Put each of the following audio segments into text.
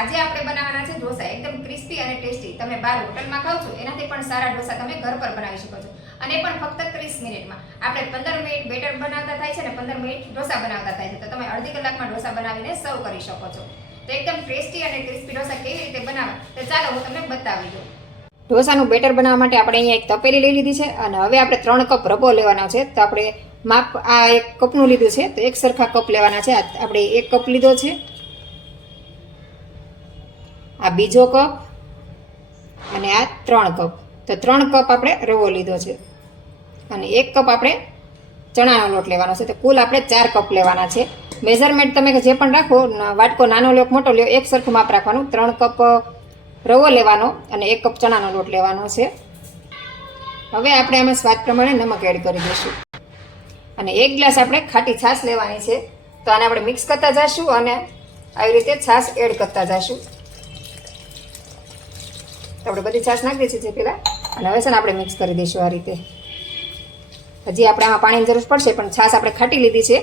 આજે આપણે બનાવવાના છે ઢોસા, એકદમ ક્રિસ્પી અને ટેસ્ટી તમે બહાર હોટલમાં ખાવ છો, એનાથી પણ સારા ઢોસા તમે ઘર પર બનાવી શકો છો. અને પણ ફક્ત ત્રીસ મિનિટમાં. આપણે પંદર મિનિટ બેટર બનાવતા થાય છે અને પંદર મિનિટ ઢોસા બનાવતા થાય છે. તો તમે અડધી કલાકમાં ઢોસા બનાવીને સર્વ કરી શકો છો. તો એકદમ ટેસ્ટી અને ક્રિસ્પી ઢોસા કેવી રીતે બનાવવા? તો ચાલો હું તમને બતાવી દઉં. ઢોસાનું બેટર બનાવવા માટે આપણે અહીંયા એક તપેલી લઈ લીધી છે અને હવે આપણે ત્રણ કપ રવો લેવાનો છે. તો આપણે માપ આ એક કપનું લીધું છે. તો એક સરખા કપ લેવાના છે. આપણે એક કપ લીધો છે. આ બીજો કપ અને આ ત્રણ કપ. તો ત્રણ કપ આપણે રવો લીધો છે. અને એક કપ આપણે ચણાનો લોટ લેવાનો છે. તો કુલ આપણે ચાર કપ લેવાના છે. મેઝરમેન્ટ તમે જે પણ રાખો વાટકો નાનો લ્યો મોટો લ્યો, એક સરખું માપ રાખવાનું. ત્રણ કપ રવો લેવાનો અને એક કપ ચણાનો લોટ લેવાનો છે. હવે આપણે આમાં સ્વાદ પ્રમાણે નમક એડ કરી દઈશું. અને એક ગ્લાસ આપણે ખાટી છાશ લેવાની છે. તો આને આપણે મિક્સ કરતા જઈશું અને આવી રીતે છાશ એડ કરતા જઈશું આપણે બધી છાશ નાખી દઈશું છે પહેલાં. અને હવે છે ને આપણે મિક્સ કરી દઈશું આ રીતે. હજી આપણે આમાં પાણીની જરૂર પડશે, પણ છાશ આપણે ખાટી લીધી છે.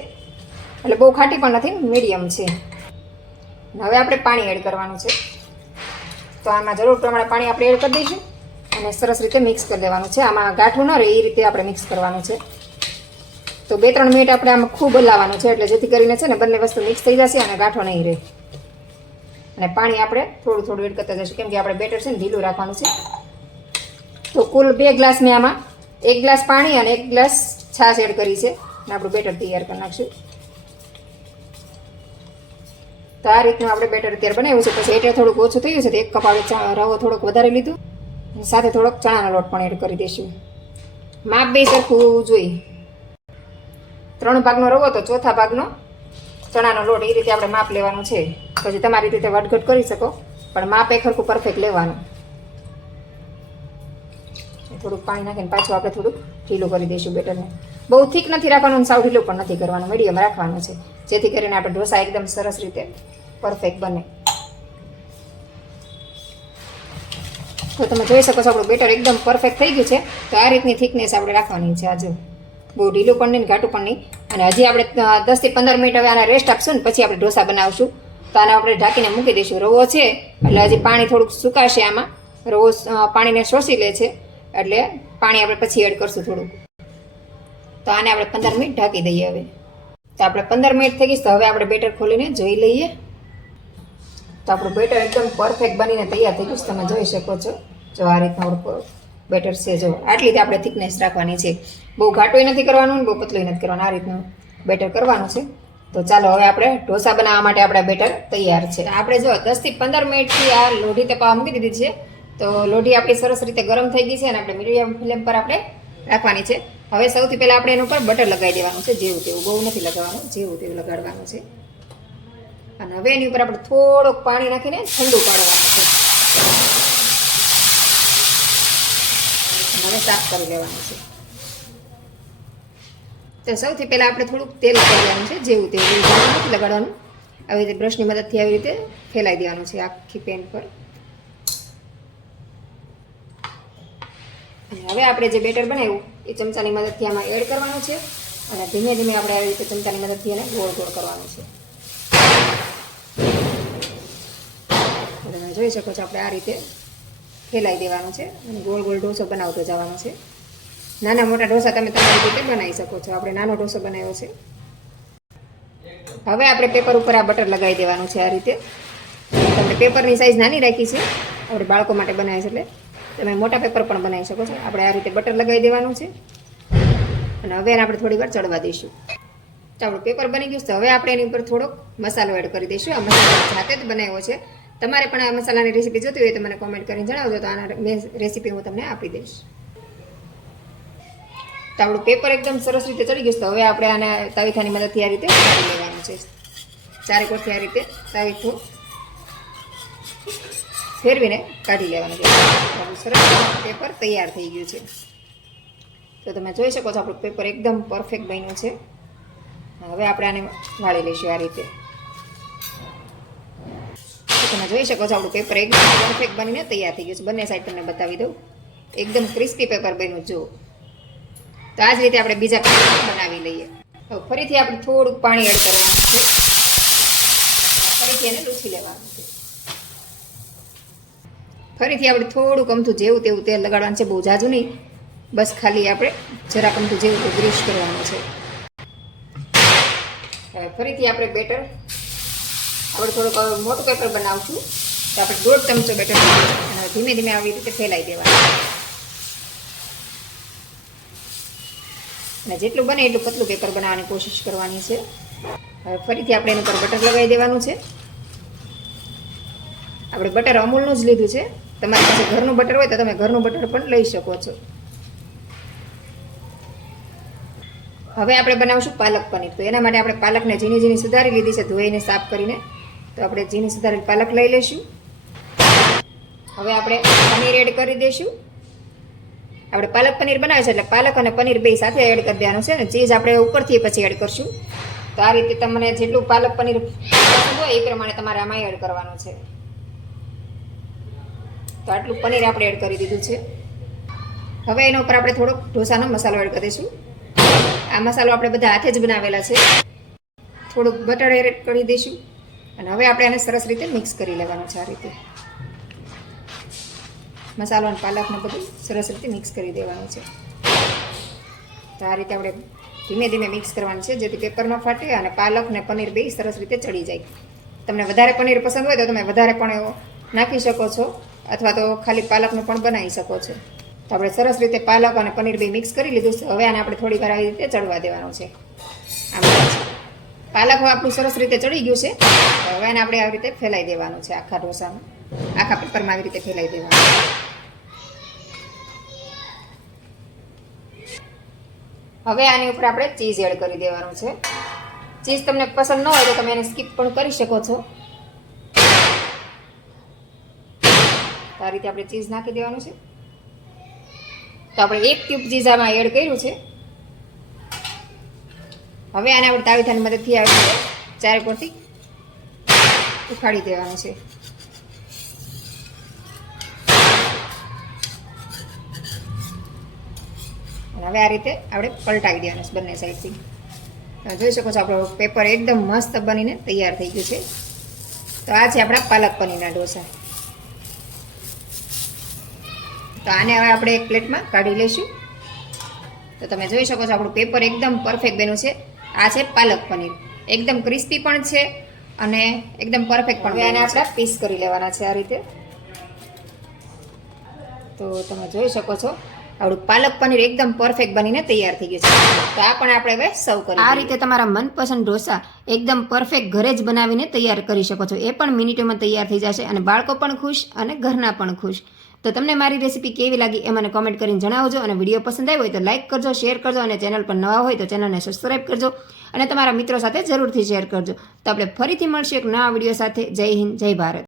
એટલે બહુ ખાટી પણ નથી, મીડિયમ છે. હવે આપણે પાણી એડ કરવાનું છે. તો આમાં જરૂર પ્રમાણે પાણી આપણે એડ કરી દઈશું. અને સરસ રીતે મિક્સ કરી દેવાનું છે. આમાં ગાંઠું ન રહે, એ રીતે આપણે મિક્સ કરવાનું છે. તો બે ત્રણ મિનિટ આપણે આમાં ખૂબ હલાવવાનું છે, એટલે જેથી કરીને છે ને બંને વસ્તુ મિક્સ થઈ જશે અને ગાંઠો નહીં રહે. અને પાણી આપણે થોડું થોડું એડ કરતા જઈશું કેમ કે આપણે બેટર છે ને ઢીલું રાખવાનું છે. તો કુલ બે ગ્લાસ મેં આમાં એક ગ્લાસ પાણી અને એક ગ્લાસ છાશ એડ કરી છે. અને આપણું બેટર તૈયાર કરી નાખશું. તો આ રીતનું આપણે બેટર અત્યારે બનાવ્યું છે. પછી એટલે થોડુંક ઓછું થયું છે. તો એક કપ આપણે રવો થોડોક વધારે લીધું. સાથે થોડોક ચણાનો લોટ પણ એડ કરી દઈશું. માપ બે સરખું જોઈએ. ત્રણ ભાગનો રવો તો ચોથા ભાગનો ચણાનો લોટ એ રીતે આપણે માપ લેવાનું છે. પછી તમારી રીતે વટઘટ કરી શકો, પણ માપ એ સરખું પરફેક્ટ લેવાનું. થોડુંક પાણી નાખીને પાછું આપણે થોડુંક ઢીલું કરી દઈશું બેટરને. બહુ થીક નથી રાખવાનું સાવ ઢીલું પણ નથી કરવાનું, મીડિયમ રાખવાનું છે. જેથી કરીને આપણે ઢોસા એકદમ સરસ રીતે પરફેક્ટ બને. તો તમે જોઈ શકો છો, આપણું બેટર એકદમ પરફેક્ટ થઈ ગયું છે. તો આ રીતની થિકનેસ આપણે રાખવાની છે આજે. બહુ ઢીલું પણ નહીં ઘાટું પણ નહીં. અને હજી આપણે દસથી પંદર મિનિટ હવે આને રેસ્ટ આપશું ને પછી આપણે ઢોસા બનાવશું. તો આને આપણે ઢાંકીને મૂકી દઈશું. રવો છે, એટલે હજી પાણી થોડુંક સુકાશે આમાં. રવો પાણીને શોષી લે છે, એટલે પાણી આપણે પછી એડ કરશું થોડુંક. તો આને આપણે પંદર મિનિટ ઢાંકી દઈએ હવે. તો આપણે પંદર મિનિટ થઈ ગઈ તો હવે આપણે બેટર ખોલીને જોઈ લઈએ. તો આપણું બેટર એકદમ પરફેક્ટ બનીને તૈયાર થઈ ગયું તમે જોઈ શકો છો. જો આ રીતના આપણું બેટર છે જો. આટલી રીતે આપણે થિકનેસ રાખવાની છે. બહુ ઘાટોય નથી કરવાનું બહુ પતલું નથી કરવાનું. આ રીતનું બેટર કરવાનું છે. તો ચાલો હવે આપણે ઢોસા બનાવવા માટે આપણા બેટર તૈયાર છે. આપણે જો દસથી પંદર મિનિટથી આ લોઢી તપાવવા મૂકી દીધી છે. તો લોઢી આપણી સરસ રીતે ગરમ થઈ ગઈ છે અને આપણે મીડિયમ ફ્લેમ પર આપણે રાખવાની છે. હવે સૌથી પહેલાં આપણે એના ઉપર બટર લગાવી દેવાનું છે. જેવું તેવું. બહુ નથી લગાવવાનું. જેવું તેવું લગાડવાનું છે. અને હવે એની ઉપર આપણે થોડોક પાણી નાખીને ઠંડુ પાડવાનું છે. અને સાફ કરી લેવાનું છે. તો સૌથી પહેલાં આપણે થોડુંક તેલ લેવાનું છે, જેવું તેલ નથી લગાડવાનું. આવી રીતે બ્રશની મદદથી આવી રીતે ફેલાઈ દેવાનું છે આખી પેન પર. હવે આપણે જે બેટર બનાવ્યું, એ ચમચાની મદદથી આમાં એડ કરવાનું છે અને ધીમે ધીમે આપણે આવી રીતે ચમચાની મદદથી એને ગોળ ગોળ કરવાનું છે. તમે જોઈ શકો છો, આપણે આ રીતે ફેલાઈ દેવાનો છે અને ગોળ ગોળ ઢોસો બનાવતો જવાનો છે. નાના મોટા ઢોસા તમે તમારી રીતે બનાવી શકો છો. આપણે નાનો ઢોસો બનાવ્યો છે. હવે આપણે પેપર ઉપર આ બટર લગાવી દેવાનું છે આ રીતે. તમે પેપરની સાઇઝ નાની રાખી છે. આપણે બાળકો માટે બનાવી છે એટલે તમે મોટા પેપર પણ બનાવી શકો છો. આપણે આ રીતે બટર લગાવી દેવાનું છે. અને હવે એને આપણે થોડી વાર ચડવા દઈશું. તો આપણું પેપર બની ગયું છે. હવે આપણે એની ઉપર થોડોક મસાલો એડ કરી દઈશું. આ મસાલો જાતે જ બનાવ્યો છે. તમારે પણ આ મસાલાની રેસીપી જોતી હોય તો મને કોમેન્ટ કરીને જણાવજો. તો આના મેં રેસીપી હું તમને આપી દઈશ. તો આપણું પેપર એકદમ સરસ રીતે ચડી ગયું તો હવે આપણે આને તાવીથાની મદદથી આ રીતે કાઢી લેવાનું છે. ચારે કોઠી આ રીતે તાવીથું ફેરવીને કાઢી લેવાનું છે. આપણું સરસ પેપર તૈયાર થઈ ગયું છે. તો તમે જોઈ શકો છો આપણું પેપર એકદમ પરફેક્ટ બન્યું છે. હવે આપણે આને વાળી લઈશું આ રીતે. તમે જોઈ શકો છો, આપણું પેપર એકદમ પરફેક્ટ બનીને તૈયાર થઈ ગયું છે. બંને સાઈડ તમને બતાવી દઉં. એકદમ ક્રિસ્પી પેપર બન્યું, જુઓ. તો આ જ રીતે આપણે બીજા પેપર બનાવી લઈએ. હવે ફરીથી આપણે થોડુંક પાણી એડ કરવાનું છે. ફરીથી એને લૂછી લેવાનું છે. ફરીથી આપણે થોડુંક અમથું જેવું તેવું તેલ લગાડવાનું છે, બહુ જાજુ નહીં. બસ ખાલી આપણે જરાક અમથું જેવું તેવું ગ્રીસ કરવાનું છે. હવે ફરીથી આપણે બેટર આપણે થોડુંક મોટું પેપર બનાવશું. તો આપણે દોઢ ચમચો બેટર ધીમે ધીમે આવી રીતે ફેલાઈ દેવાનું. અને જેટલું બને એટલું પતલું પેપર બનાવવાની કોશિશ કરવાની છે. હવે ફરીથી આપણે એની ઉપર બટર લગાવી દેવાનું છે. આપણે બટર અમૂલનું જ લીધું છે. તમારી પાસે ઘરનું બટર હોય તો તમે ઘરનું બટર પણ લઈ શકો છો. હવે આપણે બનાવશું પાલક પનીર. તો એના માટે આપણે પાલકને ઝીણી ઝીણી સુધારી લીધી છે. ધોઈને સાફ કરીને. તો આપણે ઝીણી સુધારેલ પાલક લઈ લઈશું. હવે આપણે પનીર એડ કરી દઈશું. આપણે પાલક પનીર બનાવે છે એટલે પાલક અને પનીર બે સાથે એડ કરી દેવાનું છે ને ચીઝ આપણે ઉપરથી પછી એડ કરશું. તો આ રીતે તમને જેટલું પાલક પનીર પસંદ હોય એ પ્રમાણે તમારે આમાં એડ કરવાનું છે. તો આટલું પનીર આપણે એડ કરી દીધું છે. હવે એના ઉપર આપણે થોડોક ઢોસાનો મસાલો એડ કરીશું આ મસાલો આપણે બધા હાથે જ બનાવેલા છે. થોડુંક બટર એડ કરી દઈશું. અને હવે આપણે એને સરસ રીતે મિક્સ કરી લેવાનું છે આ રીતે. મસાલો અને પાલકને બધું સરસ રીતે મિક્સ કરી દેવાનું છે. તો આ રીતે આપણે ધીમે ધીમે મિક્સ કરવાનું છે, જેથી પેપર ન ફાટે અને પાલક ને પનીર બે સરસ રીતે ચડી જાય. તમને વધારે પનીર પસંદ હોય તો તમે વધારે પણ એવો નાખી શકો છો, અથવા તો ખાલી પાલકનું પણ બનાવી શકો છો. તો આપણે સરસ રીતે પાલક અને પનીર બે મિક્સ કરી લીધું છે. હવે આને આપણે થોડી વાર આવી રીતે ચડવા દેવાનું છે. આમ પાલક હવે આપણું સરસ રીતે ચડી ગયું છે. હવે એને આપણે આવી રીતે ફેલાઈ દેવાનું છે આખા ઢોસામાં. આખા પેપરમાં આવી રીતે ફેલાઈ દેવાનું. હવે આની ઉપર આપણે ચીઝ એડ કરી દેવાનું છે. ચીઝ તમને પસંદ ન હોય તો તમે એને સ્કીપ પણ કરી શકો છો. આ રીતે આપણે ચીઝ નાખી દેવાનું છે. તો આપણે એક ક્યુબ ચીઝ એડ કર્યું છે. હવે આને આપણે તાવીથાની મદદથી આવી ચારે કોરથી ઉખાડી દેવાનું છે. હવે આ રીતે આપણે પલટાવી દેવાનું છે બંને સાઈડથી. જોઈ શકો છો, આપણો પેપર એકદમ મસ્ત બનીને તૈયાર થઈ ગયું છે. તો આ છે આપણા પાલક પનીરના ઢોસા. તો આને હવે આપણે એક પ્લેટમાં કાઢી લઈશું. તો તમે જોઈ શકો છો, આપણું પેપર એકદમ પરફેક્ટ બન્યું છે. આ છે પાલક પનીર. એકદમ ક્રિસ્પી પણ છે અને એકદમ પરફેક્ટ પણ આને આપણે પીસ કરી લેવાના છે આ રીતે. તો તમે જોઈ શકો છો આપણું પાલક પનીર એકદમ પરફેક્ટ બનીને તૈયાર થઈ ગયું છે. તો આ પણ આપણે હવે સર્વ કરી આ રીતે તમારા મનપસંદ ઢોસા એકદમ પરફેક્ટ ઘરે જ બનાવીને તૈયાર કરી શકો છો. એ પણ મિનિટોમાં તૈયાર થઈ જશે અને બાળકો પણ ખુશ અને ઘરના પણ ખુશ. તો તમને મારી રેસીપી કેવી લાગી એ મને કોમેન્ટ કરીને જણાવજો અને વીડિયો પસંદ આવ્યો હોય તો લાઇક કરજો શેર કરજો અને ચેનલ પર નવા હોય તો ચેનલને સબસ્ક્રાઇબ કરજો અને તમારા મિત્રો સાથે જરૂરથી શેર કરજો. તો આપણે ફરીથી મળશું એક નવા વીડિયો સાથે. જય હિન્દ, જય ભારત.